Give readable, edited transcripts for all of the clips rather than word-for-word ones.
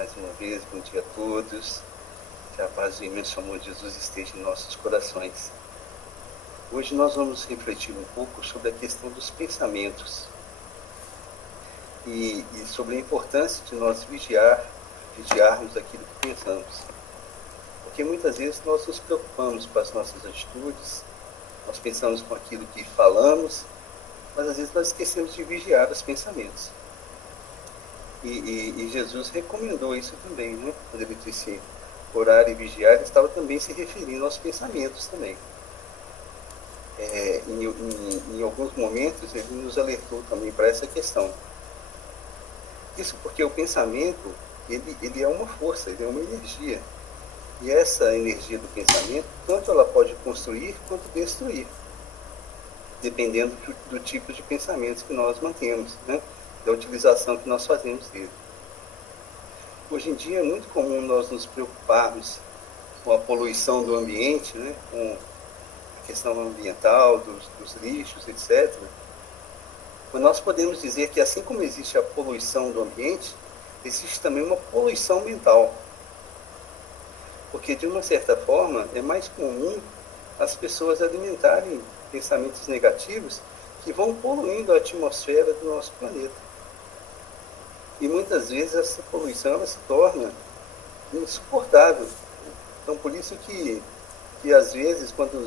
mais uma vez, bom dia a todos. Que a paz do imenso amor de Jesus esteja em nossos corações. Hoje nós vamos refletir um pouco sobre a questão dos pensamentos e sobre a importância de nós vigiarmos aquilo que pensamos. Porque muitas vezes nós nos preocupamos com as nossas atitudes, nós pensamos com aquilo que falamos, mas às vezes nós esquecemos de vigiar os pensamentos. E Jesus recomendou isso também, né? Quando ele disse orar e vigiar, ele estava também se referindo aos pensamentos também. Em alguns momentos ele nos alertou também para essa questão. Isso porque o pensamento, ele é uma força, ele é uma energia. E essa energia do pensamento, tanto ela pode construir quanto destruir, dependendo do tipo de pensamentos que nós mantemos, né? Da utilização que nós fazemos dele. Hoje em dia é muito comum nós nos preocuparmos com a poluição do ambiente, né? Com a questão ambiental, dos lixos, etc. Mas nós podemos dizer que assim como existe a poluição do ambiente, existe também uma poluição mental. Porque, de uma certa forma, é mais comum as pessoas alimentarem pensamentos negativos que vão poluindo a atmosfera do nosso planeta. E muitas vezes essa poluição ela se torna insuportável. Então, por isso que às vezes, quando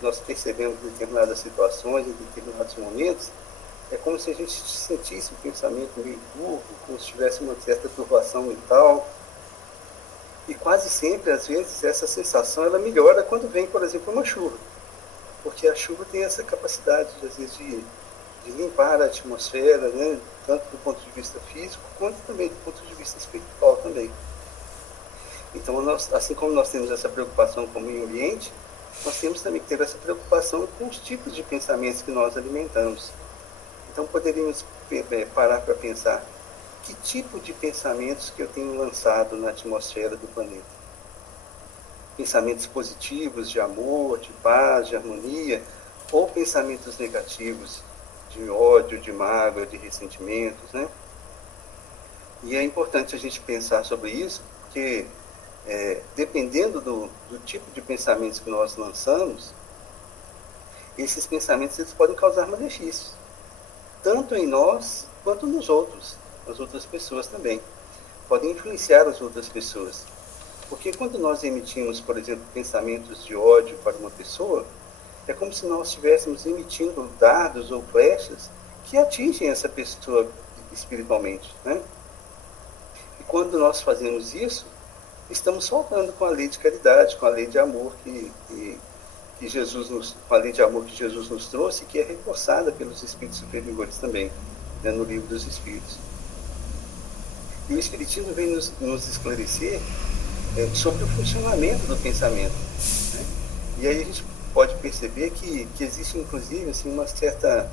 nós percebemos determinadas situações, em determinados momentos, é como se a gente sentisse o pensamento meio turvo, como se tivesse uma certa turbação mental. E quase sempre, às vezes, essa sensação ela melhora quando vem, por exemplo, uma chuva. Porque a chuva tem essa capacidade, às vezes, de limpar a atmosfera, né? Tanto do ponto de vista físico, quanto também do ponto de vista espiritual também. Então, assim como nós temos essa preocupação com o meio ambiente, nós temos também que ter essa preocupação com os tipos de pensamentos que nós alimentamos. Então, poderíamos parar para pensar que tipo de pensamentos que eu tenho lançado na atmosfera do planeta. Pensamentos positivos, de amor, de paz, de harmonia, ou pensamentos negativos, de ódio, de mágoa, de ressentimentos, né? E é importante a gente pensar sobre isso, porque dependendo do tipo de pensamentos que nós lançamos, esses pensamentos eles podem causar malefícios, tanto em nós quanto nos outros, nas outras pessoas também. Podem influenciar as outras pessoas. Porque quando nós emitimos, por exemplo, pensamentos de ódio para uma pessoa, é como se nós estivéssemos emitindo dardos ou flechas que atingem essa pessoa espiritualmente, né? E quando nós fazemos isso, estamos faltando com a lei de caridade, com a lei de amor que Jesus com a lei de amor que Jesus nos trouxe, que é reforçada pelos espíritos superiores também, né, no livro dos Espíritos. E o Espiritismo vem nos esclarecer sobre o funcionamento do pensamento, né? E aí a gente pode perceber que existe, inclusive, assim, uma certa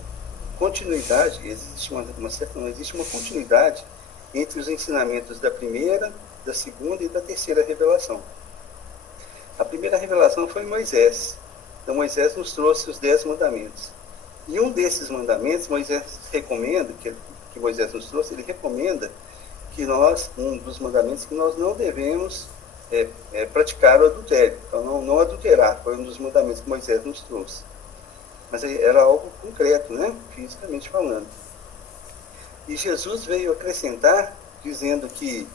continuidade, existe uma continuidade entre os ensinamentos da primeira, da segunda e da terceira revelação. A primeira revelação foi Moisés. Então, Moisés nos trouxe os 10 mandamentos. E um desses mandamentos, Moisés recomenda, que Moisés nos trouxe, ele recomenda que um dos mandamentos, que nós não devemos praticar o adultério. Então, não adulterar, foi um dos mandamentos que Moisés nos trouxe. Mas era algo concreto, né? Fisicamente falando. E Jesus veio acrescentar, dizendo que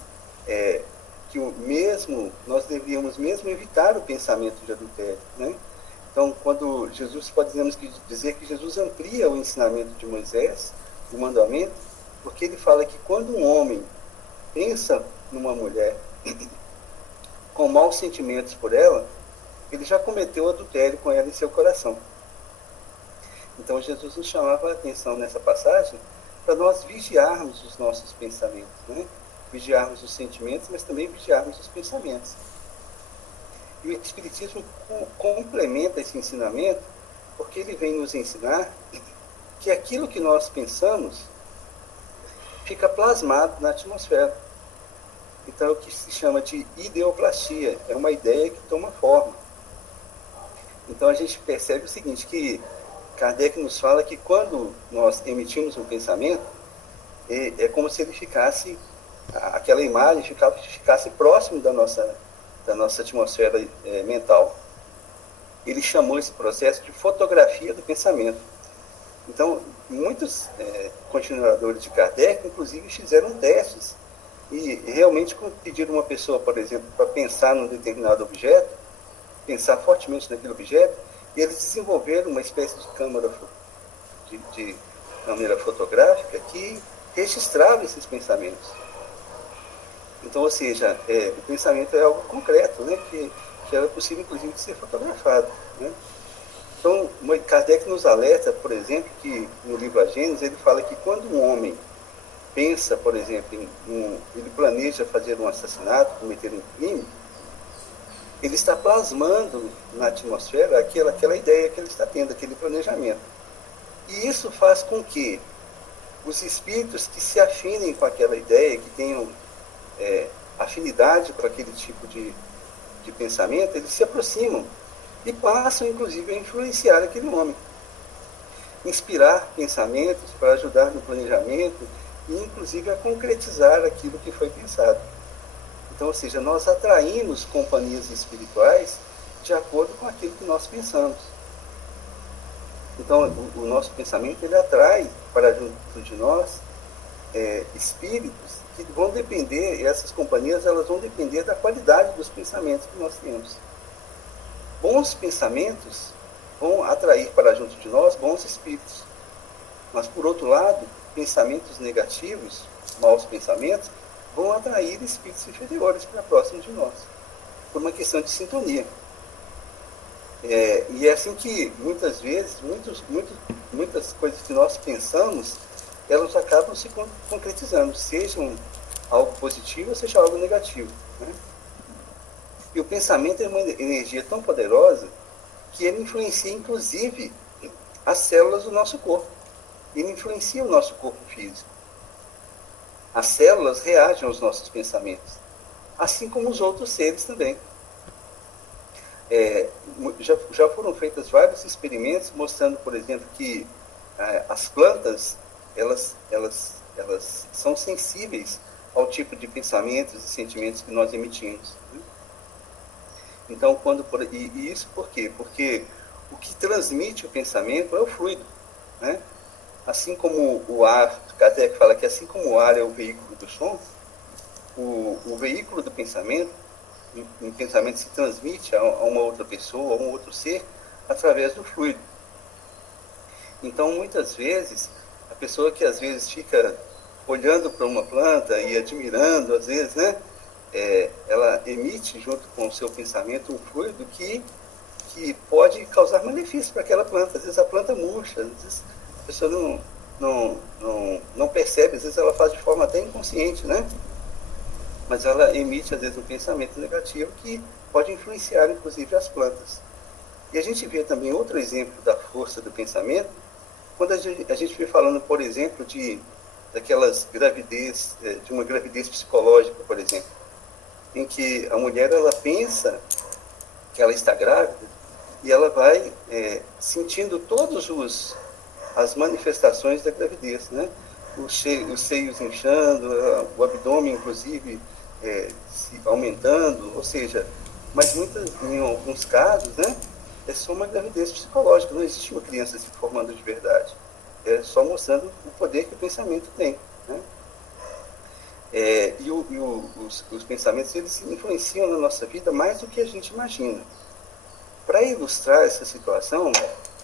nós devíamos mesmo evitar o pensamento de adultério, né? Então, quando Jesus, podemos dizer que Jesus amplia o ensinamento de Moisés, o mandamento, porque ele fala que quando um homem pensa numa mulher com maus sentimentos por ela, ele já cometeu adultério com ela em seu coração. Então, Jesus nos chamava a atenção nessa passagem para nós vigiarmos os nossos pensamentos, né? Vigiarmos os sentimentos, mas também vigiarmos os pensamentos. E o Espiritismo complementa esse ensinamento, porque ele vem nos ensinar que aquilo que nós pensamos fica plasmado na atmosfera. Então, é o que se chama de ideoplastia, é uma ideia que toma forma. Então, a gente percebe o seguinte, que Kardec nos fala que quando nós emitimos um pensamento, é como se ele ficasse aquela imagem ficasse próximo da nossa atmosfera mental. Ele chamou esse processo de fotografia do pensamento. Então, muitos continuadores de Kardec, inclusive, fizeram testes e realmente pediram uma pessoa, por exemplo, para pensar num determinado objeto, pensar fortemente naquele objeto, e eles desenvolveram uma espécie de câmera fotográfica que registrava esses pensamentos. Então, ou seja, o pensamento é algo concreto, né, que era possível, inclusive, de ser fotografado, né? Então, Kardec nos alerta, por exemplo, que no livro A Gênesis, ele fala que quando um homem pensa, por exemplo, ele planeja fazer um assassinato, cometer um crime, ele está plasmando na atmosfera aquela ideia que ele está tendo, aquele planejamento. E isso faz com que os espíritos que se afinem com aquela ideia, que tenham afinidade com aquele tipo de pensamento, eles se aproximam e passam, inclusive, a influenciar aquele homem. Inspirar pensamentos para ajudar no planejamento e, inclusive, a concretizar aquilo que foi pensado. Então, ou seja, nós atraímos companhias espirituais de acordo com aquilo que nós pensamos. Então, o nosso pensamento, ele atrai para junto de nós espíritos que vão depender, essas companhias, elas vão depender da qualidade dos pensamentos que nós temos. Bons pensamentos vão atrair para junto de nós bons espíritos. Mas, por outro lado, pensamentos negativos, maus pensamentos, vão atrair espíritos inferiores para próximo de nós, por uma questão de sintonia. E é assim que, muitas vezes, muitas coisas que nós pensamos, elas acabam se concretizando, sejam algo positivo, seja algo negativo, né? E o pensamento é uma energia tão poderosa que ele influencia, inclusive, as células do nosso corpo. Ele influencia o nosso corpo físico. As células reagem aos nossos pensamentos, assim como os outros seres também. Já foram feitos vários experimentos mostrando, por exemplo, que as plantas, elas são sensíveis ao tipo de pensamentos e sentimentos que nós emitimos, né? Então, e isso por quê? Porque o que transmite o pensamento é o fluido, né? Assim como o ar, Kardec fala que assim como o ar é o veículo do som, o veículo do pensamento, um pensamento se transmite a uma outra pessoa, a um outro ser, através do fluido. Então, muitas vezes, a pessoa que às vezes fica olhando para uma planta e admirando, às vezes, né, ela emite junto com o seu pensamento um fluido que pode causar malefício para aquela planta. Às vezes a planta murcha, às vezes a pessoa não percebe, às vezes ela faz de forma até inconsciente, né? Mas ela emite, às vezes, um pensamento negativo que pode influenciar, inclusive, as plantas. E a gente vê também outro exemplo da força do pensamento, quando a gente vê falando, por exemplo, de uma gravidez psicológica, por exemplo, em que a mulher, ela pensa que ela está grávida e ela vai sentindo todas as manifestações da gravidez, né? Os seios inchando, o abdômen, inclusive, se aumentando, ou seja, mas em alguns casos, né, é só uma gravidez psicológica, não existe uma criança se formando de verdade. É só mostrando o poder que o pensamento tem, né? Os pensamentos, eles influenciam na nossa vida mais do que a gente imagina. Para ilustrar essa situação,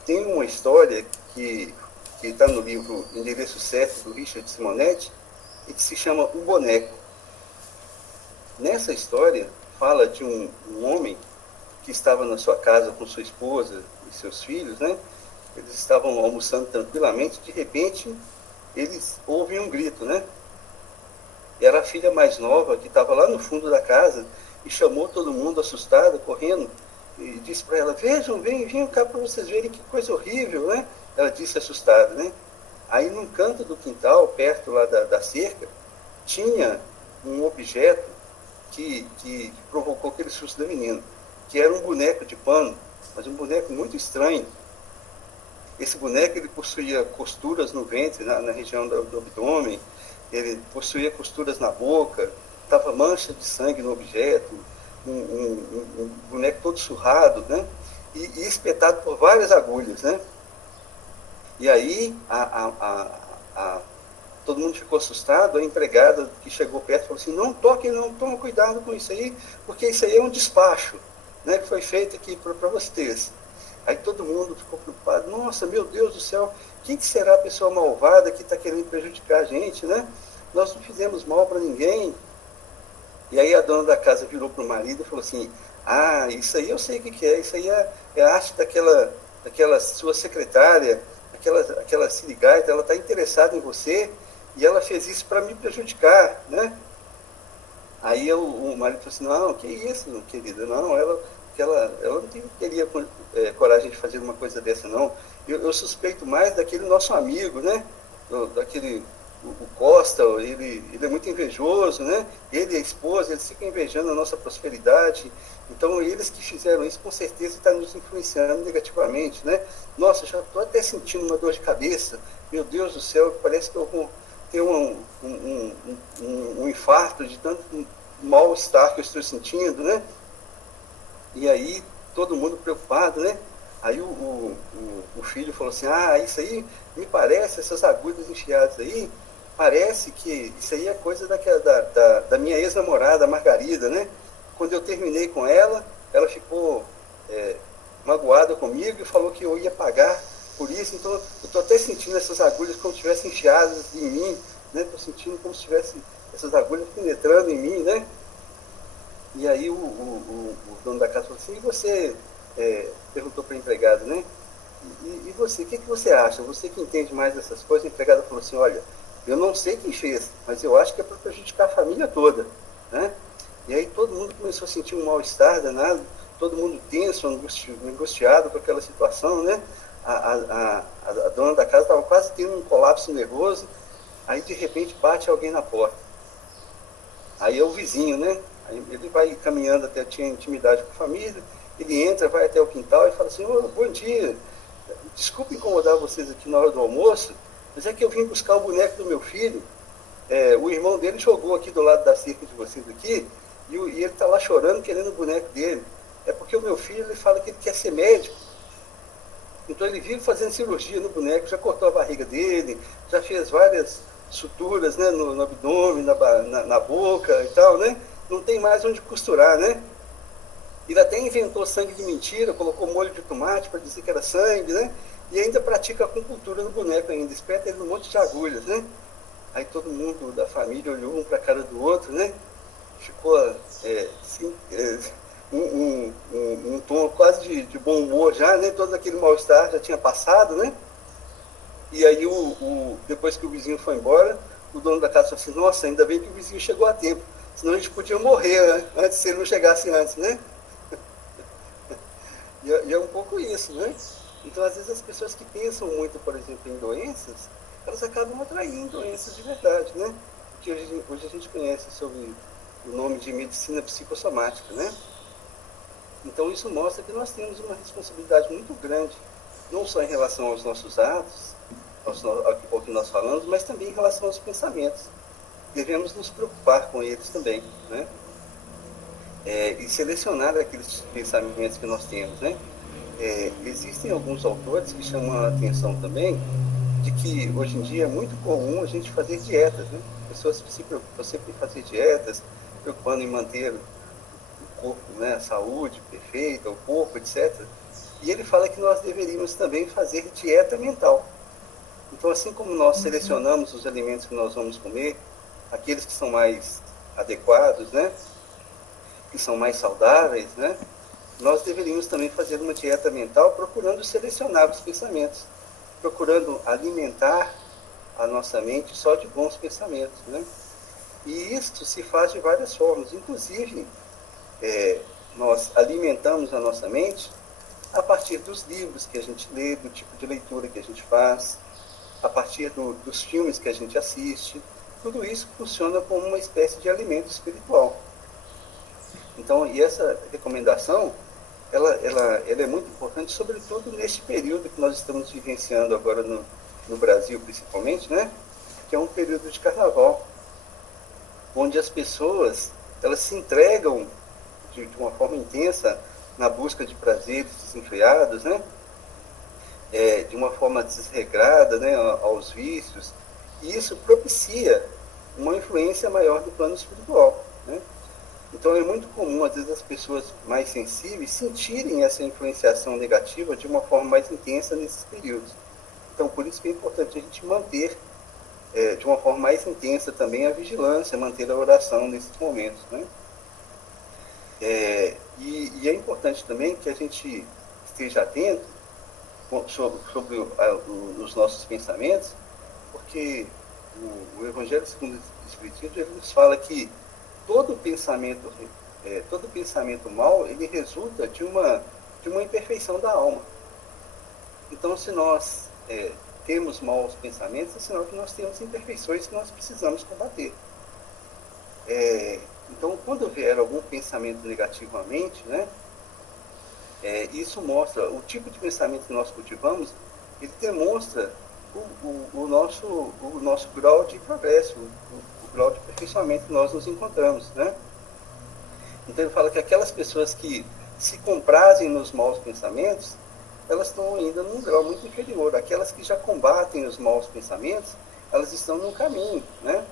tem uma história que está no livro Endereço Certo, do Richard Simonetti, e que se chama O Boneco. Nessa história, fala de um homem que estava na sua casa com sua esposa e seus filhos, né? Eles estavam almoçando tranquilamente, de repente, eles ouvem um grito, né? Era a filha mais nova, que estava lá no fundo da casa, e chamou todo mundo assustado, correndo, e disse para ela: vejam, venham cá para vocês verem que coisa horrível, né? Ela disse assustada, né? Aí, num canto do quintal, perto lá da cerca, tinha um objeto que provocou aquele susto da menina, que era um boneco de pano, mas um boneco muito estranho. Esse boneco, ele possuía costuras no ventre, na região do abdômen, ele possuía costuras na boca, estava mancha de sangue no objeto, um boneco todo surrado, né? E espetado por várias agulhas, né? E aí todo mundo ficou assustado, a empregada que chegou perto falou assim, não toque, não, toma cuidado com isso aí, porque isso aí é um despacho, né, que foi feito aqui para vocês. Aí todo mundo ficou preocupado, nossa, meu Deus do céu, quem que será a pessoa malvada que está querendo prejudicar a gente, né? Nós não fizemos mal para ninguém. E aí a dona da casa virou para o marido e falou assim, ah, isso aí eu sei o que é, isso aí é a arte daquela sua secretária, aquela sirigaita, ela está interessada em você e ela fez isso para me prejudicar, né? Aí o marido falou assim, não, que isso, querida, não, ela não teria coragem de fazer uma coisa dessa, não. Eu suspeito mais daquele nosso amigo, né? O Costa, ele é muito invejoso, né? Ele e a esposa, eles ficam invejando a nossa prosperidade. Então, eles que fizeram isso, com certeza, estão nos influenciando negativamente, né? Nossa, já estou até sentindo uma dor de cabeça. Meu Deus do céu, parece que eu vou ter um infarto de tanto mal-estar que eu estou sentindo, né? E aí, todo mundo preocupado, né? Aí o filho falou assim, ah, isso aí me parece, essas agulhas enfiadas aí, parece que isso aí é coisa da minha ex-namorada, a Margarida, né? Quando eu terminei com ela, ela ficou magoada comigo e falou que eu ia pagar por isso. Então, eu estou até sentindo essas agulhas como se estivessem enfiadas em mim, né? Estou sentindo como se tivesse essas agulhas penetrando em mim, né? E aí o dono da casa falou assim, e você, perguntou para a empregada, né? E você, o que você acha? Você que entende mais dessas coisas? A empregada falou assim, olha, eu não sei quem fez, mas eu acho que é para prejudicar a família toda, né? E aí todo mundo começou a sentir um mal-estar danado, todo mundo tenso, angustiado com aquela situação, né? A dona da casa estava quase tendo um colapso nervoso, aí de repente bate alguém na porta. Aí é o vizinho, né? Aí ele vai caminhando até, tinha intimidade com a família, ele entra, vai até o quintal e fala assim, oh, bom dia, desculpe incomodar vocês aqui na hora do almoço, mas é que eu vim buscar o boneco do meu filho, o irmão dele jogou aqui do lado da cerca de vocês aqui, e ele está lá chorando, querendo o boneco dele. É porque o meu filho, ele fala que ele quer ser médico, então ele vive fazendo cirurgia no boneco, já cortou a barriga dele, já fez várias suturas, né, no abdômen, na boca e tal, né? Não tem mais onde costurar, né? Ele até inventou sangue de mentira, colocou molho de tomate para dizer que era sangue, né? E ainda pratica acupuntura no boneco ainda, espeta ele num monte de agulhas, né? Aí todo mundo da família olhou um para a cara do outro, né? Ficou assim, um tom quase de bom humor já, né? Todo aquele mal-estar já tinha passado, né? E aí, depois que o vizinho foi embora, o dono da casa falou assim, nossa, ainda bem que o vizinho chegou a tempo, senão a gente podia morrer, né? Antes, se ele não chegasse antes, né? E é um pouco isso, né? Então, às vezes, as pessoas que pensam muito, por exemplo, em doenças, elas acabam atraindo doenças de verdade, né? Que hoje a gente conhece sobre o nome de medicina psicossomática, né? Então, isso mostra que nós temos uma responsabilidade muito grande, não só em relação aos nossos atos, ao que nós falamos, mas também em relação aos pensamentos. Devemos nos preocupar com eles também, né? E selecionar aqueles pensamentos que nós temos, né? Existem alguns autores que chamam a atenção também de que hoje em dia é muito comum a gente fazer dietas, né? Pessoas se preocupam sempre em fazer dietas, preocupando em manter o corpo, né, a saúde perfeita, o corpo, etc. E ele fala que nós deveríamos também fazer dieta mental. Então, assim como nós selecionamos os alimentos que nós vamos comer, aqueles que são mais adequados, né, que são mais saudáveis, né, nós deveríamos também fazer uma dieta mental procurando selecionar os pensamentos, procurando alimentar a nossa mente só de bons pensamentos, né? E isto se faz de várias formas, inclusive nós alimentamos a nossa mente a partir dos livros que a gente lê, do tipo de leitura que a gente faz, a partir dos filmes que a gente assiste. Tudo isso funciona como uma espécie de alimento espiritual. Então, e essa recomendação, ela é muito importante, sobretudo neste período que nós estamos vivenciando agora no Brasil, principalmente, né? que é um período de carnaval, onde as pessoas elas se entregam de uma forma intensa na busca de prazeres desenfreados, né? De uma forma desregrada, né, aos vícios, e isso propicia uma influência maior do plano espiritual, né? Então é muito comum, às vezes, as pessoas mais sensíveis sentirem essa influenciação negativa de uma forma mais intensa nesses períodos. Então, por isso que é importante a gente manter, de uma forma mais intensa também, a vigilância, manter a oração nesses momentos, né? E é importante também que a gente esteja atento sobre os nossos pensamentos, porque o Evangelho segundo o Espiritismo ele nos fala que todo pensamento mal ele resulta de uma imperfeição da alma. Então, se nós temos maus pensamentos, é sinal que nós temos imperfeições que nós precisamos combater. Então, quando vier algum pensamento negativo à mente, né, isso mostra o tipo de pensamento que nós cultivamos, ele demonstra o nosso grau de progresso, o grau de aperfeiçoamento que nós nos encontramos, né? Então ele fala que aquelas pessoas que se comprazem nos maus pensamentos, elas estão ainda num grau muito inferior. Aquelas que já combatem os maus pensamentos, elas estão num caminho, né?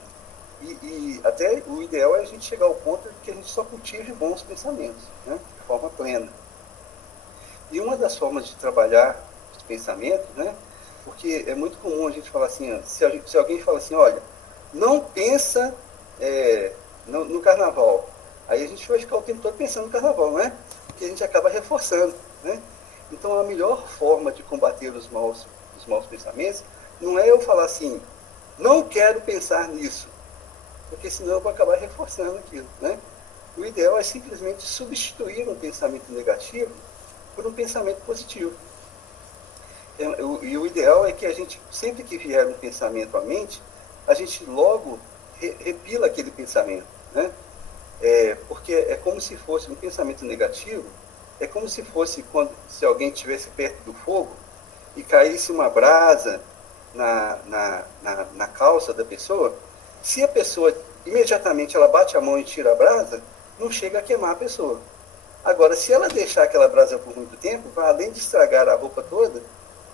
E até o ideal é a gente chegar ao ponto de que a gente só cultive bons pensamentos, né? De forma plena. E uma das formas de trabalhar os pensamentos, né? Porque é muito comum a gente falar assim, se alguém fala assim, olha, não pensa no carnaval. Aí a gente vai ficar o tempo todo pensando no carnaval, não é? Porque a gente acaba reforçando, né? Então a melhor forma de combater os maus pensamentos não é eu falar assim, não quero pensar nisso, porque senão eu vou acabar reforçando aquilo, né? O ideal é simplesmente substituir um pensamento negativo por um pensamento positivo. E o ideal é que a gente, sempre que vier um pensamento à mente, a gente logo repila aquele pensamento, né? Porque é como se fosse um pensamento negativo, é como se fosse se alguém estivesse perto do fogo e caísse uma brasa na calça da pessoa. Se a pessoa imediatamente ela bate a mão e tira a brasa, não chega a queimar a pessoa. Agora, se ela deixar aquela brasa por muito tempo, vai, além de estragar a roupa toda,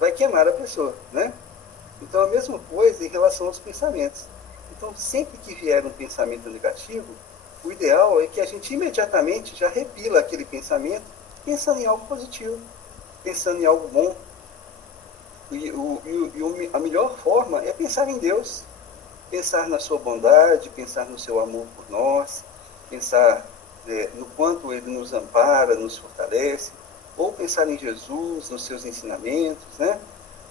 vai queimar a pessoa, né? Então, a mesma coisa em relação aos pensamentos. Então, sempre que vier um pensamento negativo, o ideal é que a gente imediatamente já repila aquele pensamento, pensando em algo positivo, pensando em algo bom. A melhor forma é pensar em Deus, pensar na sua bondade, pensar no seu amor por nós, pensar no quanto Ele nos ampara, nos fortalece, ou pensar em Jesus, nos seus ensinamentos, né?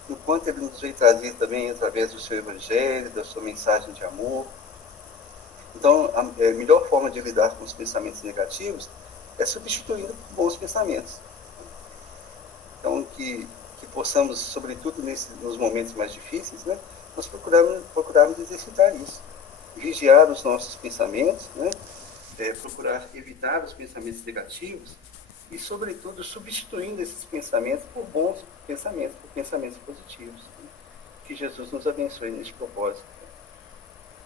No quanto Ele nos veio trazer também através do seu Evangelho, da sua mensagem de amor. Então, a melhor forma de lidar com os pensamentos negativos é substituindo por bons pensamentos. Então, que possamos, sobretudo nos momentos mais difíceis, né, nós procurarmos exercitar isso. Vigiar os nossos pensamentos, né, procurar evitar os pensamentos negativos e, sobretudo, substituindo esses pensamentos por bons pensamentos, por pensamentos positivos. Que Jesus nos abençoe neste propósito.